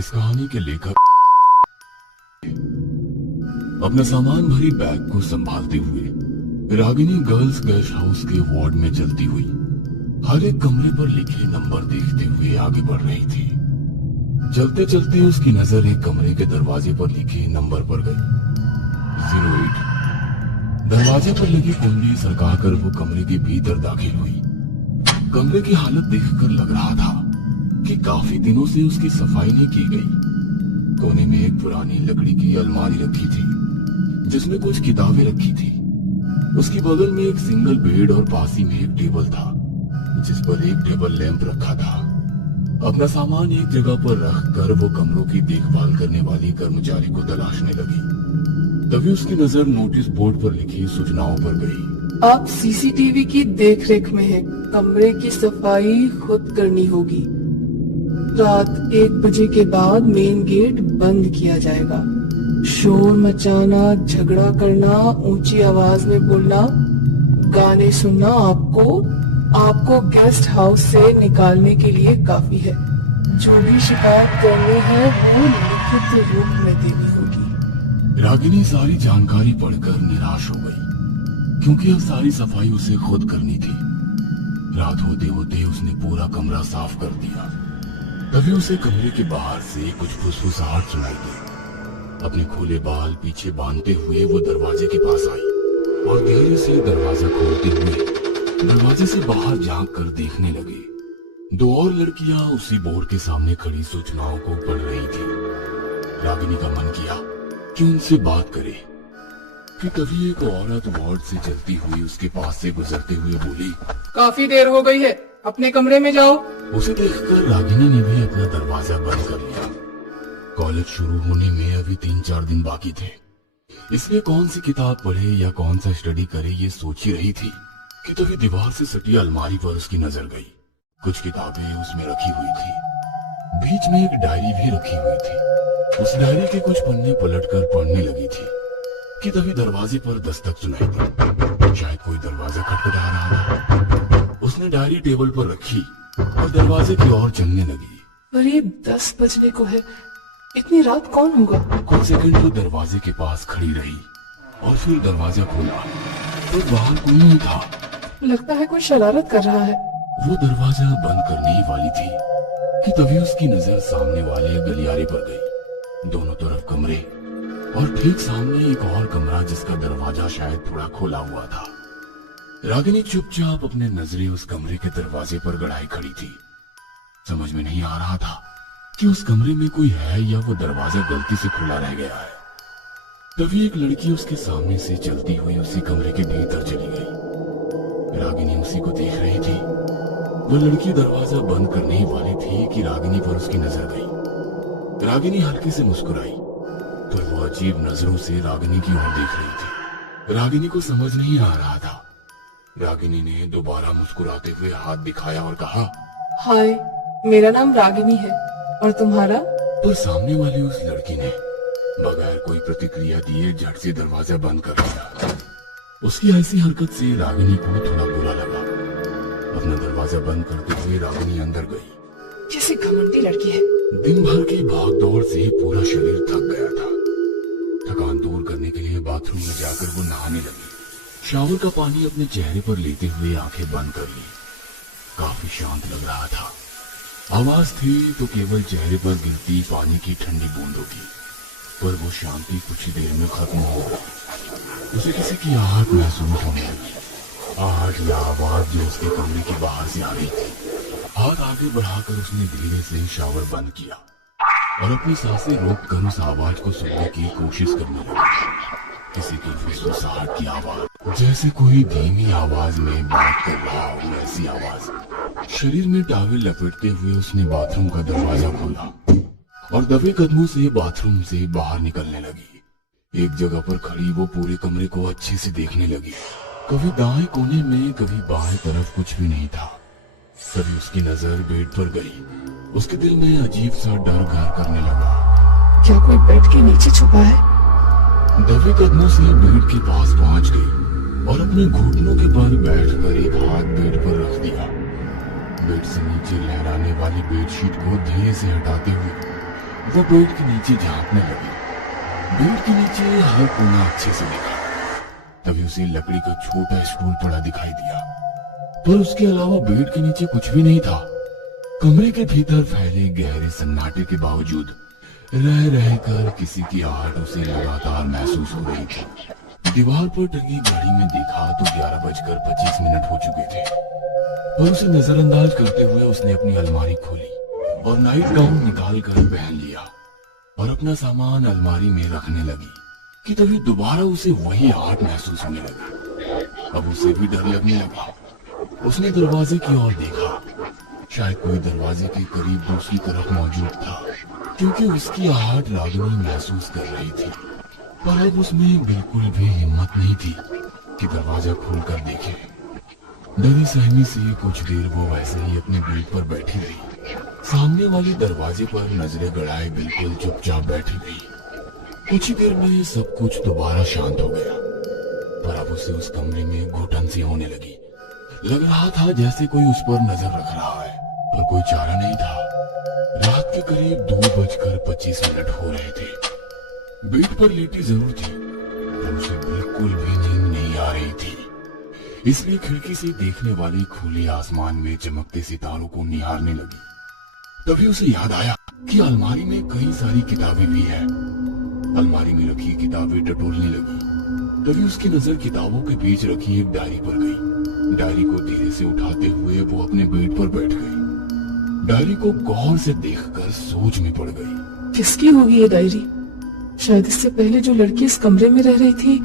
इस कहानी के लेखक अपना सामान भरी बैग को संभालते हुए रागिनी गर्ल्स गेस्ट हाउस के वार्ड में चलती हुई हर एक कमरे पर लिखे नंबर देखते हुए आगे बढ़ रही थी। चलते चलते उसकी नजर एक कमरे के दरवाजे पर लिखे नंबर पर गई 08। दरवाजे पर लगी कुंडी सरकाकर वो कमरे के भीतर दाखिल हुई। कमरे की हालत देखकर लग रहा था कि काफी दिनों से उसकी सफाई नहीं की गई। कोने में एक पुरानी लकड़ी की अलमारी रखी थी जिसमें कुछ किताबें रखी थी। उसके बगल में एक सिंगल बेड और पास ही में एक टेबल था जिस पर एक टेबल लैंप रखा था। अपना सामान एक जगह पर रखकर वो कमरों की देखभाल करने वाली कर्मचारी को तलाशने लगी। तभी उसकी नजर नोटिस बोर्ड पर लिखी सूचनाओं पर गई। आप सीसीटीवी की देखरेख में हैं। कमरे की सफाई खुद करनी होगी। रात 1 बजे के बाद मेन गेट बंद किया जाएगा। शोर मचाना, झगड़ा करना, ऊंची आवाज में बोलना, गाने सुनना आपको गेस्ट हाउस से निकालने के लिए काफी है। जो भी शिकायत करनी है वो लिखित रूप में देनी होगी। रागिनी सारी जानकारी पढ़कर निराश हो गई क्योंकि अब सारी सफाई उसे खुद करनी थी। रात होते होते उसने पूरा कमरा साफ कर दिया। तभी उसे कमरे के बाहर से कुछ फुसफुसाहट सुनाई दी। अपने खुले बाल पीछे बांधते हुए वो दरवाजे के पास आई और धीरे से दरवाजा खोलते हुए दरवाजे से बाहर झांक कर देखने लगे। 2 और लड़कियां उसी बोर्ड के सामने खड़ी सूचनाओं को पढ़ रही थी। रागिनी का मन किया कि उनसे बात करे कि तभी एक औरत वार्ड से चलती हुई उसके पास से गुजरते हुए बोली, काफी देर हो गई है, अपने कमरे में जाओ। उसे देखकर रागिनी ने भी अपना दरवाजा बंद कर लिया। कॉलेज शुरू होने में अभी 3-4 दिन बाकी थे, इसलिए कौन सी किताब पढ़े या कौन सा स्टडी करे ये सोच ही रही थी कि तभी दीवार से सटी अलमारी पर उसकी नजर गई। कुछ किताबें उसमें रखी हुई थी। बीच में एक डायरी भी रखी हुई थी। उस डायरी के कुछ पन्ने पलटकर पढ़ने लगी थी कि तभी दरवाजे पर दस्तक सुनाई दी। शायद कोई दरवाजा खटखटा रहा था। उसने डायरी टेबल पर रखी और दरवाजे की ओर चलने लगी। करीब 10 बजने को है, इतनी रात कौन होगा? कुछ सेकंड वो दरवाजे के पास खड़ी रही और फिर दरवाजा खोला तो बाहर कोई नहीं था। लगता है कोई शरारत कर रहा है। वो दरवाजा बंद करने ही वाली थी कि तभी उसकी नजर सामने वाले गलियारे पर गई। दोनों तरफ कमरे और ठीक सामने एक और कमरा जिसका दरवाजा शायद थोड़ा खोला हुआ था। रागिनी चुपचाप अपने नजरें उस कमरे के दरवाजे पर गड़ाई खड़ी थी। समझ में नहीं आ रहा था कि उस कमरे में कोई है या वो दरवाजा गलती से खुला रह गया है। तभी एक लड़की उसके सामने से चलती हुई उसी कमरे के भीतर चली गई। रागिनी उसी को देख रही थी। वो लड़की दरवाजा बंद करने ही वाली थी कि रागिनी पर उसकी नजर गई। रागिनी हल्के से मुस्कुराई तो वो अजीब नजरों से रागिनी की ओर देख रही थी। रागिनी को समझ नहीं आ रहा था। रागिनी ने दोबारा मुस्कुराते हुए हाथ दिखाया और कहा, हाय, मेरा नाम रागिनी है और तुम्हारा? पर सामने वाली उस लड़की ने बगैर कोई प्रतिक्रिया दिए झट से दरवाजा बंद कर दिया। उसकी ऐसी हरकत से रागिनी को थोड़ा बुरा लगा। अपना दरवाजा बंद करते हुए रागिनी अंदर गई। कैसी घमंडी लड़की है। दिन भर की भाग दौड़ से पूरा शरीर थक गया था। थकान दूर करने के लिए बाथरूम में जाकर वो नहाने लगी। शावर का पानी अपने चेहरे पर लेते हुए आंखें बंद कर ली। काफी शांत लग रहा था। आवाज थी तो केवल चेहरे पर गिरती पानी की ठंडी बूंदों की, पर वो शांति कुछ ही देर में खत्म हो गई। उसे किसी की आहट महसूस होने लगी। आहट या आवाज जो उसके कमरे के बाहर से आ रही थी। हाथ आगे बढ़ाकर उसने धीरे से शावर बंद किया और अपनी सांसें रोककर उस आवाज को सुनने की कोशिश करने लगी। किसी की फुसफुसाहट की आवाज, जैसे कोई धीमी आवाज में बात कर रहा हो, ऐसी आवाज। शरीर में टॉवेल लपेटते हुए उसने बाथरूम का दरवाजा खोला और दबे कदमों से बाथरूम से बाहर निकलने लगी। एक जगह पर खड़ी वो पूरे कमरे को अच्छे से देखने लगी। कभी दाएं कोने में कभी बाएं तरफ कुछ भी नहीं था। तभी उसकी नजर बेड पर गई। उसके दिल में अजीब सा डर घर करने लगा। क्या कोई बेड के नीचे छुपा है? दबे कदमों से बेड के पास पहुंच गई और अपने घुटनों के बल बैठकर एक हाथ बेड पर रख दिया। बेड से नीचे लहराने वाली बेडशीट को धीरे से हटाते हुए वो बेड के नीचे झांकने लगी। बेड के नीचे हर कोना अच्छे से दिखा। तभी उसे लकड़ी का छोटा स्टूल पड़ा दिखाई दिया, पर उसके अलावा बेड के नीचे कुछ भी नहीं था। कमरे के भीतर फैले गहरे सन्नाटे के बावजूद रह रहकर किसी की आहट उसे लगातार महसूस हो रही थी। दीवार पर टंगी घड़ी में देखा तो 11:25 हो चुके थे, पर उसे नजरअंदाज करते हुए उसने अपनी अलमारी खोली और नाइट गाउन निकाल कर पहन लिया और अपना सामान अलमारी में रखने लगी कि तभी दोबारा उसे वही आहट महसूस होने लगी। अब उसे भी डर लगने लगा। उसने दरवाजे की ओर देखा। शायद कोई दरवाजे के करीब दूसरी तरफ मौजूद था, क्योंकि उसकी आहट रागिनी महसूस कर रही थी। पर अब उसमें बिल्कुल भी हिम्मत नहीं थी कि दरवाजा खोलकर देखे। डरी सहमी से कुछ देर वो वैसे ही अपने बेड पर बैठी रही, सामने वाले दरवाजे पर नजरें गड़ाए बिल्कुल चुपचाप बैठी रही। कुछ ही देर में सब कुछ दोबारा शांत हो गया, पर अब उसे उस कमरे में घुटन सी होने लगी। लग रहा था जैसे कोई उस पर नजर रख रहा है, पर कोई चारा नहीं था। रात के करीब 2:25 हो रहे थे। बेड पर लेटी जरूर थी, पर उसे बिल्कुल भी नींद नहीं आ रही थी। इसलिए खिड़की से देखने वाली खुले आसमान में चमकते सितारों को निहारने लगी। तभी उसे याद आया कि अलमारी में कई सारी किताबें भी हैं। अलमारी में रखी किताबें टटोलने लगी। तभी उसकी नजर किताबों के बीच रखी एक डायरी पर गई। डायरी को धीरे से उठाते हुए वो अपने बेड पर बैठ गई। डायरी को गौर से देखकर सोच में पड़ गई। किसकी होगी ये डायरी? शायद इससे पहले जो लड़की इस कमरे में रह रही थी,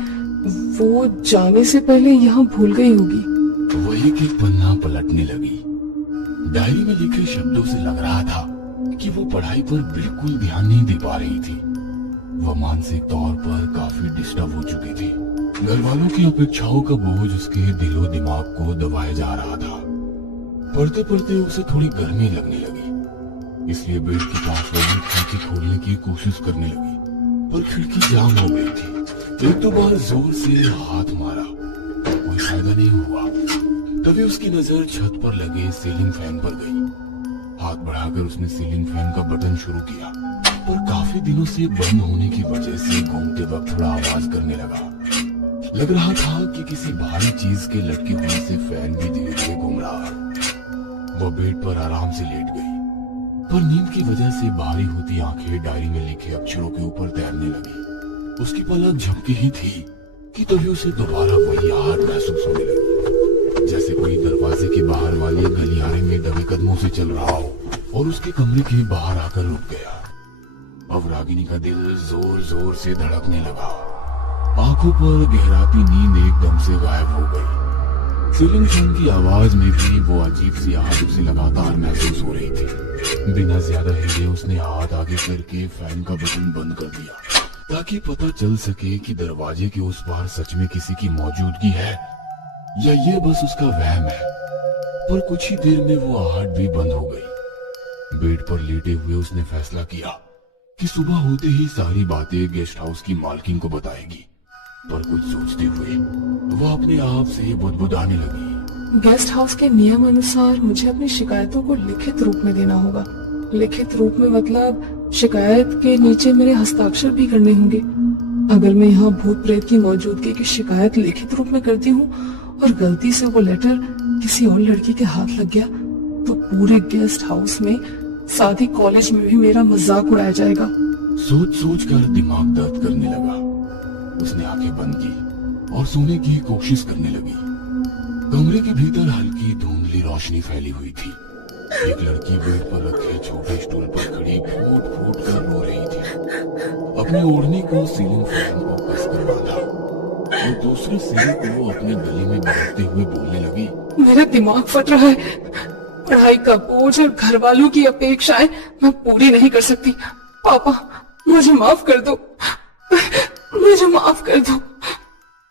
वो जाने से पहले यहाँ भूल गई होगी। वो एक एक पन्ना पलटने लगी। डायरी में लिखे शब्दों से लग रहा था कि वो पढ़ाई पर बिल्कुल ध्यान नहीं दे पा रही थी। वह मानसिक तौर पर काफी डिस्टर्ब हो चुकी थी। घर वालों की अपेक्षाओं का बोझ उसके दिलो दिमाग को दबाया जा रहा था। पढ़ते पढ़ते उसे थोड़ी गर्मी लगने लगी, इसलिए बेड के पास वाली खिड़की खोलने की कोशिश करने लगी, पर खिड़की जाम हो गई थी। एक दो बार जोर से हाथ मारा, कोई फायदा नहीं हुआ। तभी उसकी नजर छत पर लगे सीलिंग फैन पर गई। हाथ बढ़ाकर उसने सीलिंग फैन का बटन शुरू किया, पर काफी दिनों से बंद होने की वजह से घूमते वक्त थोड़ा आवाज करने लगा। लग रहा था कि किसी भारी चीज के लटके होने से फैन भी धीरे धीरे घूम रहा है। वह बेड पर आराम से लेट गई, पर नींद की वजह से भारी होती आंखें डायरी में लिखे अक्षरों के ऊपर तैरने लगी। उसकी पलक झपकी ही थी कि तभी उसे दोबारा वही आहट महसूस होने लगी, जैसे कोई दरवाजे के बाहर वाले गलियारे में दबे कदमों से चल रहा हो और उसके कमरे के बाहर आकर रुक गया। अब रागिनी का दिल जोर जोर से धड़कने लगा। आंखों पर गहराती नींद एकदम से गायब हो गई। सीलिंग फैन की आवाज में भी वो अजीब सी आहट उसे लगातार महसूस हो रही थी। बिना ज्यादा हिले उसने हाथ आगे करके फैन का बटन बंद कर दिया, ताकि पता चल सके कि दरवाजे के उस पार सच में किसी की मौजूदगी है या ये बस उसका वहम है। पर कुछ ही देर में वो आहट भी बंद हो गई। बेड पर लेटे हुए उसने फैसला किया कि सुबह होते ही सारी बातें गेस्ट हाउस की मालकिन को बताएगी, पर कुछ सोचते हुए वो अपने आप से बुदबुदाने लगी। गेस्ट हाउस के नियम अनुसार मुझे अपनी शिकायतों को लिखित रूप में देना होगा। लिखित रूप में मतलब शिकायत के नीचे मेरे हस्ताक्षर भी करने होंगे। अगर मैं यहाँ भूत प्रेत की मौजूदगी की शिकायत लिखित रूप में करती हूँ और गलती से वो लेटर किसी और लड़की के हाथ लग गया, तो पूरे गेस्ट हाउस में, साथ ही कॉलेज में भी मेरा मजाक उड़ाया जाएगा। सोच सोच कर दिमाग दर्द करने लगा। उसने आंखें बंद की और सोने की कोशिश करने लगी। कमरे के भीतर हल्की धुंधली रोशनी फैली हुई थी। एक लड़की बेड पर रखे छोटे स्टूल पर खड़ी फूट फूट कर रो रही थी। अपने ओढ़ने को सीलिंग फैन को कसकर बांधा और दूसरे सिरे को अपने गले में बांधते हुए बोलने लगी। मेरा दिमाग फट रहा है। पढ़ाई का बोझ और घर वालों की अपेक्षाएं मैं पूरी नहीं कर सकती। पापा, मुझे माफ कर दो, मुझे माफ कर दो।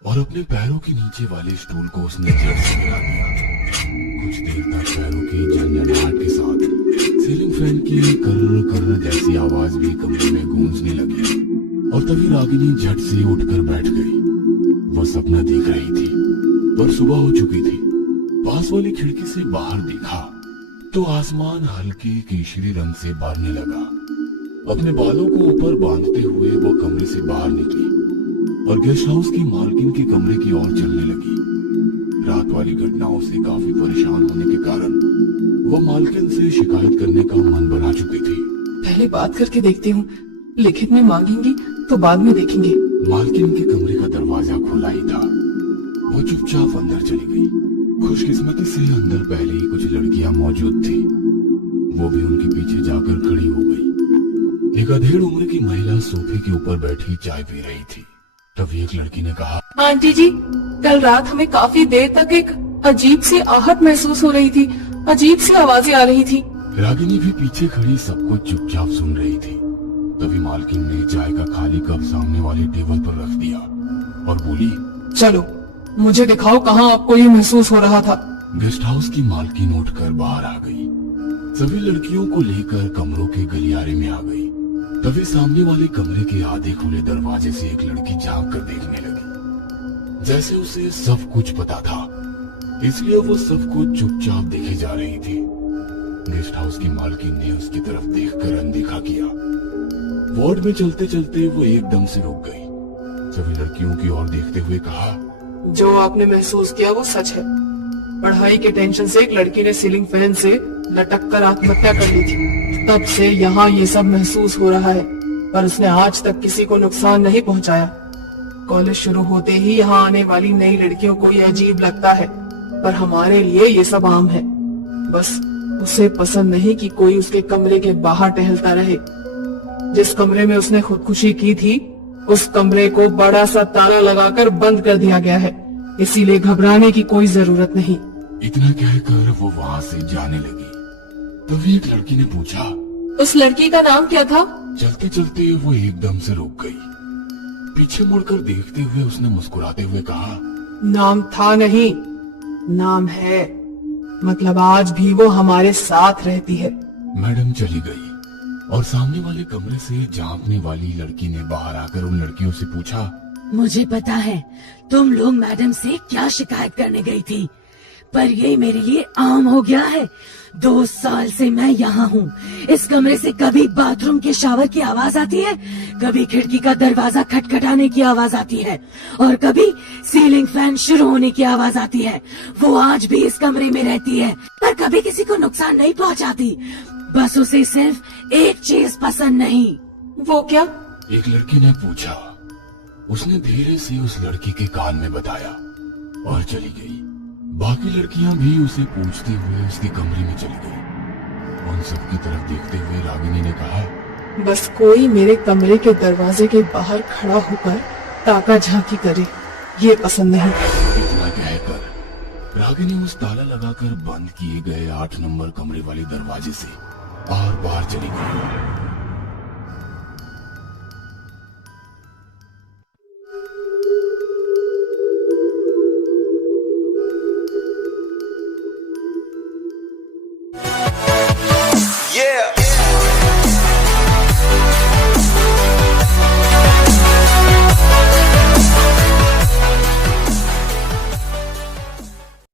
और अपने पैरों के नीचे वाले स्टूल को उसने जड़ से हिला दिया। कुछ देर तक पैरों की झंझनाहट के साथ सीलिंग फैन की कर्र कर्र जैसी आवाज भी कमरे में गूंजने लगी। और तभी रागिनी झट से उठकर बैठ गई। वह सपना देख रही थी, पर सुबह हो चुकी थी। पास वाली खिड़की से बाहर देखा तो आसमान हल्के केसरी रंग से भरने लगा। अपने बालों को ऊपर बांधते हुए वो कमरे से बाहर निकली और गेस्ट हाउस की मालकिन के कमरे की ओर चलने लगी। रात वाली घटनाओं से काफी परेशान होने के कारण वो मालकिन से शिकायत करने का मन बना चुकी थी। पहले बात करके देखती हूँ, लिखित में मांगेंगी तो बाद में देखेंगे। मालकिन के कमरे का दरवाजा खुला ही था। वो चुपचाप अंदर चली गई। खुशकिस्मती से अंदर पहले ही कुछ लड़कियां मौजूद थी। वो भी उनके पीछे जाकर खड़ी हो गई। एक अधेड़ उम्र की महिला सोफे के ऊपर बैठी चाय पी रही थी। तभी एक लड़की ने कहा, आंटी जी, कल रात हमें काफी देर तक एक अजीब सी आहट महसूस हो रही थी, अजीब सी आवाजें आ रही थी। रागिनी भी पीछे खड़ी सब कुछ चुपचाप सुन रही थी। तभी मालकिन ने चाय का खाली कप सामने वाली टेबल पर रख दिया और बोली, चलो मुझे दिखाओ कहाँ आपको ये महसूस हो रहा था। गेस्ट हाउस की मालकिन उठकर बाहर आ गई। सभी लड़कियों को लेकर कमरों के गलियारे में आ गई। तभी सामने वाले कमरे के आधे खुले दरवाजे से एक लड़की झांक कर देखने लगी। जैसे उसे सब कुछ पता था, इसलिए वो सब कुछ चुपचाप देखे जा रही थी। गेस्ट हाउस की मालकिन ने उसकी तरफ देखकर अनदेखा किया। वार्ड में चलते चलते वो एकदम से रुक गई। सभी लड़कियों की ओर देखते हुए कहा, जो आपने महसूस किया वो सच है। पढ़ाई के टेंशन से एक लड़की ने सीलिंग फैन से लटक कर आत्महत्या कर ली थी। तब से यहाँ ये सब महसूस हो रहा है, पर उसने आज तक किसी को नुकसान नहीं पहुँचाया। कॉलेज शुरू होते ही यहाँ आने वाली नई लड़कियों को ये अजीब लगता है, पर हमारे लिए ये सब आम है। बस उसे पसंद नहीं कि कोई उसके कमरे के बाहर टहलता रहे। जिस कमरे में उसने खुदकुशी की थी, उस कमरे को बड़ा सा ताला लगाकर बंद कर दिया गया है, इसीलिए घबराने की कोई जरूरत नहीं। इतना कहकर वो वहाँ से जाने लगी। तभी एक लड़की ने पूछा, उस लड़की का नाम क्या था? चलते चलते वो एकदम से रुक गई। पीछे मुड़कर देखते हुए उसने मुस्कुराते हुए कहा, नाम था नहीं, नाम है। मतलब आज भी वो हमारे साथ रहती है। मैडम चली गई और सामने वाले कमरे से झांकने वाली लड़की ने बाहर आकर उन लड़कियों से पूछा, मुझे पता है तुम लोग मैडम से क्या शिकायत करने गई थी, पर ये मेरे लिए आम हो गया है। 2 साल से मैं यहाँ हूँ। इस कमरे से कभी बाथरूम के शावर की आवाज आती है, कभी खिड़की का दरवाजा खटखटाने की आवाज आती है और कभी सीलिंग फैन शुरू होने की आवाज आती है। वो आज भी इस कमरे में रहती है, पर कभी किसी को नुकसान नहीं पहुँचाती। बस उसे सिर्फ एक चीज पसंद नहीं। वो क्या? एक लड़की ने पूछा। उसने धीरे से उस लड़की के कान में बताया और चली गई। बाकी लड़कियां भी उसे पूछते हुए उसके कमरे में चली गई। उन सब की तरफ देखते हुए रागिनी ने कहा, बस कोई मेरे कमरे के दरवाजे के बाहर खड़ा होकर ताका झांकी करे, ये पसंद नहीं। इतना कहकर रागिनी उस ताला लगाकर बंद किए गए 8 नंबर कमरे वाले दरवाजे से बाहर चली गई।